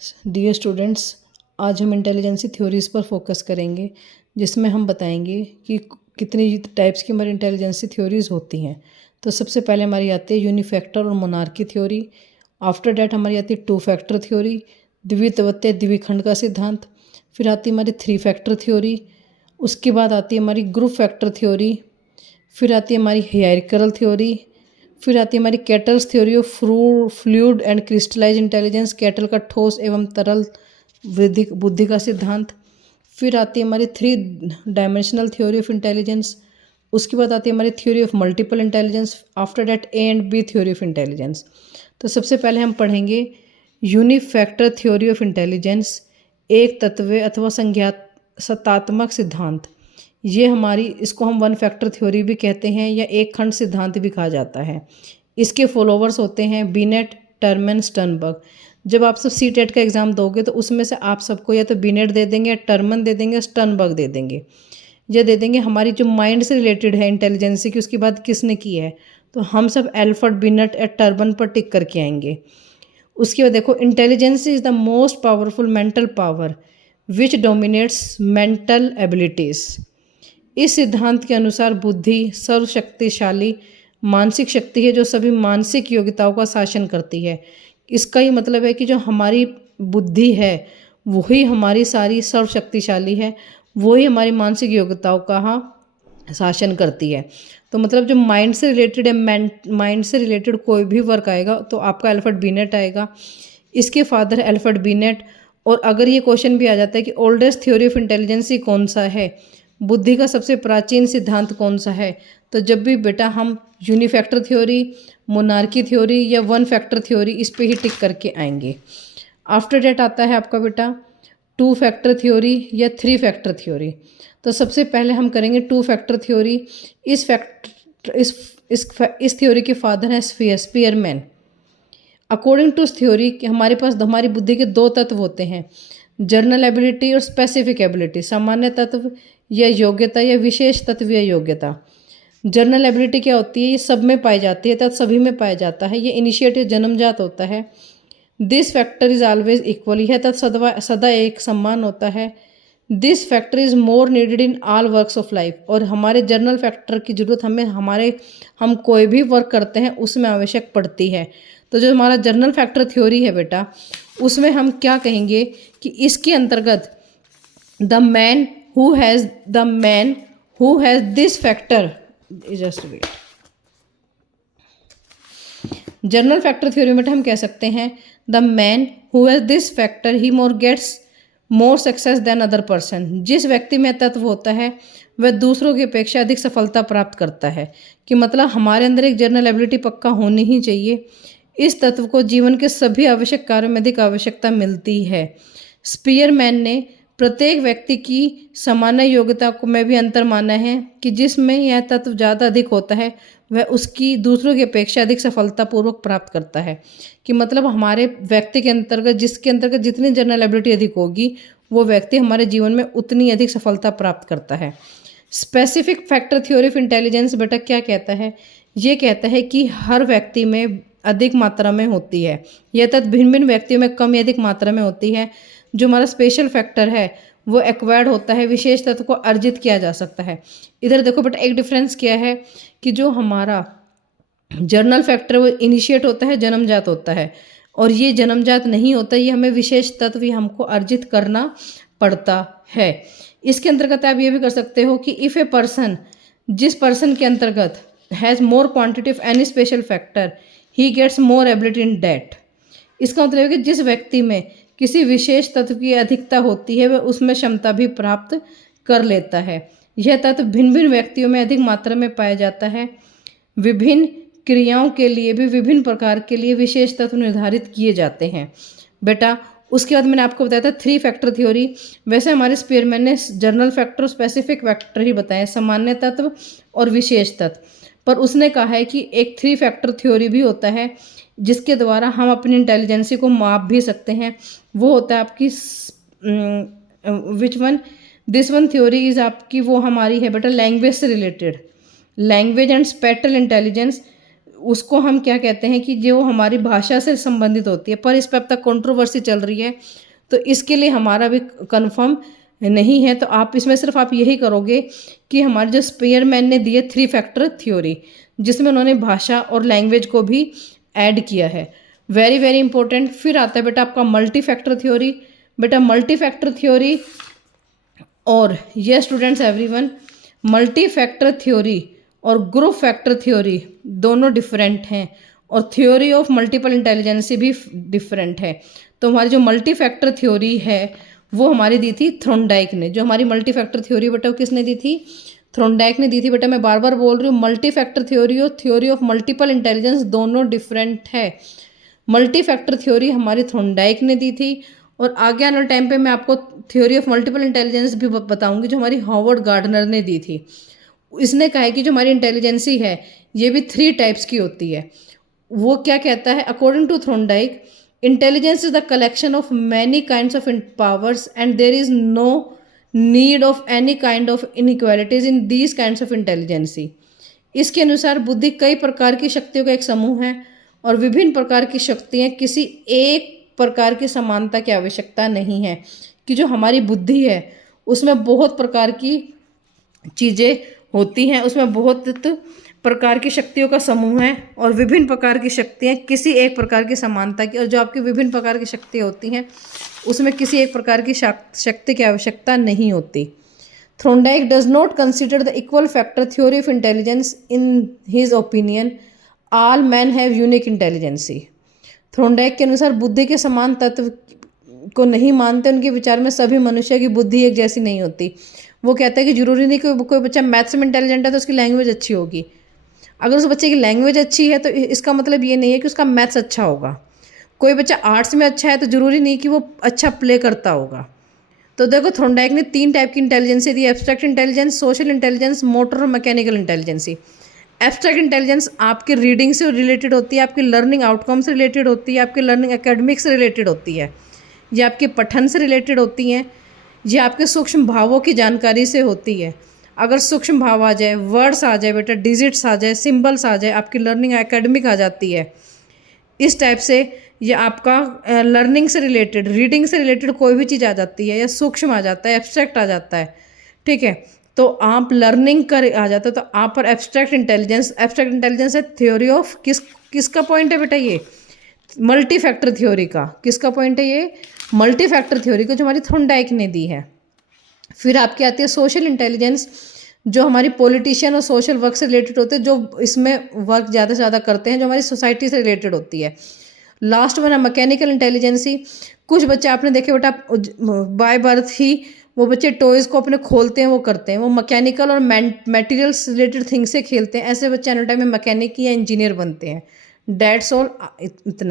Dear students, आज हम intelligence theories पर फोकस करेंगे, जिसमें हम बताएंगे कि कितनी टाइप्स की हमारी इंटेलिजेंसी थ्योरीज़ होती हैं। तो सबसे पहले हमारी आती है यूनिफैक्टर और मोनार्की थ्योरी। आफ्टर डैट हमारी आती है टू फैक्टर थ्योरी, द्वितवत्य द्विखंड का सिद्धांत। फिर आती है हमारी थ्री फैक्टर थ्योरी। उसके बाद आती है हमारी ग्रुप फैक्टर थ्योरी। फिर आती है हमारी हायरार्किकल थ्योरी। फिर आती है हमारी Cattell's theory of fluid and crystallize intelligence, Cattell का ठोस एवं तरल वृद्धि बुद्धि का सिद्धांत। फिर आती है हमारी three dimensional theory of intelligence. उसके बाद आती है हमारी theory of multiple intelligence. After that A and B theory of intelligence. तो सबसे पहले हम पढ़ेंगे यूनिफैक्टर थ्योरी ऑफ इंटेलिजेंस, एक तत्व अथवा संज्ञात सत्तात्मक सिद्धांत। ये हमारी इसको हम वन फैक्टर थ्योरी भी कहते हैं या एक खंड सिद्धांत भी कहा जाता है। इसके फॉलोवर्स होते हैं बीनेट, टर्मन, स्टर्नबर्ग। जब आप सब सी टेट का एग्ज़ाम दोगे तो उसमें से आप सबको या तो बीनेट दे देंगे या टर्मन दे देंगे, स्टर्नबर्ग दे देंगे। ये दे देंगे हमारी जो माइंड से रिलेटेड है इंटेलिजेंसी की, उसकी बात किसने की है, तो हम सब एल्फर्ड, बीनेट या टर्बन पर टिक करके आएंगे। उसके बाद देखो, intelligence is the most powerful mental power which dominates mental abilities. इस सिद्धांत के अनुसार बुद्धि सर्वशक्तिशाली मानसिक शक्ति है जो सभी मानसिक योग्यताओं का शासन करती है। इसका ही मतलब है कि जो हमारी बुद्धि है वही हमारी सारी सर्वशक्तिशाली है, वही हमारी मानसिक योग्यताओं का शासन करती है। तो मतलब जो माइंड से रिलेटेड है, माइंड से रिलेटेड कोई भी वर्क आएगा तो आपका एल्फ्रेड बीनेट आएगा। इसके फादर है एल्फ्रेड बीनेट। और अगर ये क्वेश्चन भी आ जाता है कि ओल्डेस्ट थ्योरी ऑफ इंटेलिजेंसी कौन सा है, बुद्धि का सबसे प्राचीन सिद्धांत कौन सा है, तो जब भी बेटा हम यूनिफैक्टर थ्योरी, मोनार्की थ्योरी या वन फैक्टर थ्योरी इस पे ही टिक करके आएंगे। आफ्टर डेट आता है आपका बेटा टू फैक्टर थ्योरी या थ्री फैक्टर थ्योरी। तो सबसे पहले हम करेंगे टू फैक्टर थ्योरी। इस थ्योरी के फादर हैं स्पीयरमैन। अकॉर्डिंग टू थ्योरी हमारे पास हमारी बुद्धि के दो तत्व होते हैं, जर्नल एबिलिटी और स्पेसिफिक एबिलिटी, सामान्य तत्व या योग्यता या विशेष तत्व या योग्यता। जर्नल एबिलिटी क्या होती है, ये सब में पाई जाती है तथा सभी में पाया जाता है। ये इनिशिएटिव जन्मजात होता है। This factor is always equally है तथा सदा एक समान होता है। This factor is more needed in all works of life. और हमारे जर्नल फैक्टर की जरूरत हम कोई भी वर्क करते हैं उसमें आवश्यक पड़ती है। तो जो हमारा जर्नल फैक्टर थ्योरी है बेटा, उसमें हम क्या कहेंगे कि इसके अंतर्गत the man who has this factor, just wait, general factor theory में हम कह सकते हैं the man who has this factor he more gets more success than other person. जिस व्यक्ति में तत्व होता है वह दूसरों की अपेक्षा अधिक सफलता प्राप्त करता है। कि मतलब हमारे अंदर एक जर्नल एबिलिटी पक्का होनी ही चाहिए। इस तत्व को जीवन के सभी आवश्यक कार्यों में अधिक आवश्यकता मिलती है। स्पीयरमैन ने प्रत्येक व्यक्ति की सामान्य योग्यता को में भी अंतर माना है कि जिसमें यह तत्व ज़्यादा अधिक होता है वह उसकी दूसरों की अपेक्षा अधिक सफलतापूर्वक प्राप्त करता है। कि मतलब हमारे व्यक्ति के अंतर्गत जिसके अंतर्गत जितनी जर्नल एबिलिटी अधिक होगी वो व्यक्ति हमारे जीवन में उतनी अधिक सफलता प्राप्त करता है। Specific factor theory of intelligence बेटा क्या कहता है, ये कहता है कि हर व्यक्ति में अधिक मात्रा में होती है, यह तत्व भिन्न भिन्न व्यक्तियों में कम या अधिक मात्रा में होती है। जो हमारा स्पेशल फैक्टर है वो एक्वायर्ड होता है, विशेष तत्व को अर्जित किया जा सकता है। इधर देखो बेटा एक डिफरेंस क्या है कि जो हमारा जर्नल फैक्टर वो इनिशिएट होता है, जन्मजात होता है, और ये जन्मजात नहीं होता, ये हमें विशेष तत्व ही हमको अर्जित करना पड़ता है। इसके अंतर्गत आप ये भी कर सकते हो कि इफ़ ए पर्सन, जिस पर्सन के अंतर्गत has more quantity of any special factor he gets more ability in that. इसका मतलब है कि जिस व्यक्ति में किसी विशेष तत्व की अधिकता होती है वह उसमें क्षमता भी प्राप्त कर लेता है। यह तत्व भिन्न भिन्न व्यक्तियों में अधिक मात्रा में पाया जाता है। विभिन्न क्रियाओं के लिए भी विभिन्न प्रकार के लिए विशेष तत्व निर्धारित किए जाते हैं बेटा। उसके बाद मैंने आपको बताया था थ्री फैक्टर थ्योरी। वैसे हमारे स्पीयरमैन ने जर्नल फैक्टर, स्पेसिफिक फैक्टर ही बताए, सामान्य तत्व और विशेष तत्व। पर उसने कहा है कि एक थ्री फैक्टर थ्योरी भी होता है जिसके द्वारा हम अपनी इंटेलिजेंसी को माप भी सकते हैं। वो होता है आपकी which one, this one theory is आपकी, वो हमारी है बेटा लैंग्वेज से related, language and spectral intelligence. उसको हम क्या कहते हैं कि जो हमारी भाषा से संबंधित होती है, पर इस पर अब तक कंट्रोवर्सी चल रही है, तो इसके लिए हमारा भी कंफर्म नहीं है। तो आप इसमें सिर्फ आप यही करोगे कि हमारे जो स्पीयरमैन ने दिए 3 फैक्टर थ्योरी, जिसमें उन्होंने भाषा और लैंग्वेज को भी ऐड किया है, वेरी वेरी इंपॉर्टेंट। फिर आता है बेटा आपका मल्टी फैक्टर थ्योरी। बेटा मल्टी फैक्टर थ्योरी और ये students everyone, multi factor theory और ग्रुप फैक्टर थ्योरी दोनों डिफरेंट हैं, और थ्योरी ऑफ मल्टीपल इंटेलिजेंसी भी डिफरेंट है। तो हमारी जो मल्टी फैक्टर थ्योरी है वो हमारी दी थी थ्रोनडाइक ने। जो हमारी मल्टी फैक्टर थ्योरी बेटा वो किसने दी थी? थ्रोनडाइक ने दी थी। बेटा मैं बार बार बोल रही हूँ, मल्टी फैक्टर थ्योरी और थ्योरी ऑफ मल्टीपल इंटेलिजेंस दोनों डिफरेंट है। मल्टी फैक्टर थ्योरी हमारी थ्रोनडाइक ने दी थी, और आगे आने वाले टाइम पे मैं आपको थ्योरी ऑफ मल्टीपल इंटेलिजेंस भी बताऊंगी, जो हमारी हॉवर्ड गार्डनर ने दी थी। इसने कहा है कि जो हमारी इंटेलिजेंसी है ये भी 3 टाइप्स की होती है। वो क्या कहता है? According to Thorndike, intelligence is the collection of many kinds of powers and there is no need of any kind of inequalities in these kinds of intelligency. इसके अनुसार बुद्धि कई प्रकार की शक्तियों का एक समूह है, और विभिन्न प्रकार की शक्तियाँ किसी एक प्रकार की समानता की आवश्यकता नहीं है। कि जो हमारी बुद्धि है उसमें बहुत प्रकार की चीज़ें होती हैं, उसमें बहुत प्रकार की शक्तियों का समूह है, और विभिन्न प्रकार की शक्तियाँ किसी एक प्रकार की समानता की, और जो आपकी विभिन्न प्रकार की शक्तियाँ होती हैं उसमें किसी एक प्रकार की शक्ति की आवश्यकता नहीं होती। Thorndike does not consider the equal factor theory of intelligence. In his opinion all man have unique intelligency. Thorndike के अनुसार बुद्धि के समान तत्व को नहीं मानते। उनके विचार में सभी मनुष्य की बुद्धि एक जैसी नहीं होती। वो कहता है कि जरूरी नहीं कि कोई बच्चा मैथ्स में इंटेलिजेंट है तो उसकी लैंग्वेज अच्छी होगी। अगर उस बच्चे की लैंग्वेज अच्छी है तो इसका मतलब ये नहीं है कि उसका मैथ्स अच्छा होगा। कोई बच्चा आर्ट्स में अच्छा है तो जरूरी नहीं कि वो अच्छा प्ले करता होगा। तो देखो थ्रोनडाइक ने 3 टाइप की इंटेलिजेंसी दी: abstract intelligence, social intelligence, motor और मैकेनिकल इंटेलिजेंसी। एब्स्ट्रैक्ट इंटेलिजेंस आपकी रीडिंग से रिलेटेड होती है, आपकी लर्निंग आउटकम से रिलेटेड होती है, आपकी लर्निंग एकेडमिक से रिलेटेड होती है, ये आपके पठन से रिलेटेड होती हैं, ये आपके सूक्ष्म भावों की जानकारी से होती है। अगर सूक्ष्म भाव आ जाए, वर्ड्स आ जाए बेटा, डिजिट्स आ जाए, सिंबल्स आ जाए, आपकी लर्निंग एकेडमिक आ जाती है। इस टाइप से ये आपका लर्निंग से रिलेटेड, रीडिंग से रिलेटेड कोई भी चीज़ आ जाती है, या सूक्ष्म आ जाता है, एब्स्ट्रैक्ट आ जाता है, ठीक है। तो आप लर्निंग कर आ जाता है तो आप पर एब्स्ट्रैक्ट इंटेलिजेंस है। थ्योरी ऑफ किसका पॉइंट है बेटा? ये मल्टी फैक्टर थ्योरी का। किसका पॉइंट है ये? मल्टी फैक्टर थ्योरी को, जो हमारी थ्रोनडाइक ने दी है। फिर आपकी आती है सोशल इंटेलिजेंस, जो हमारी पॉलिटिशियन और सोशल वर्क से रिलेटेड होते हैं, जो इसमें वर्क ज़्यादा से ज़्यादा करते हैं, जो हमारी सोसाइटी से रिलेटेड होती है। लास्ट वन है मैकेनिकल इंटेलिजेंसी। कुछ बच्चे आपने देखे बेटा बाय बर्थ ही वो बच्चे टॉयज़ को अपने खोलते हैं, वो करते हैं, वो मैकेनिकल और मटेरियल्स रिलेटेड थिंग से खेलते हैं। ऐसे बच्चे एनी टाइम में मैकेनिक या इंजीनियर बनते हैं। डेट्स ऑल, इतना ही।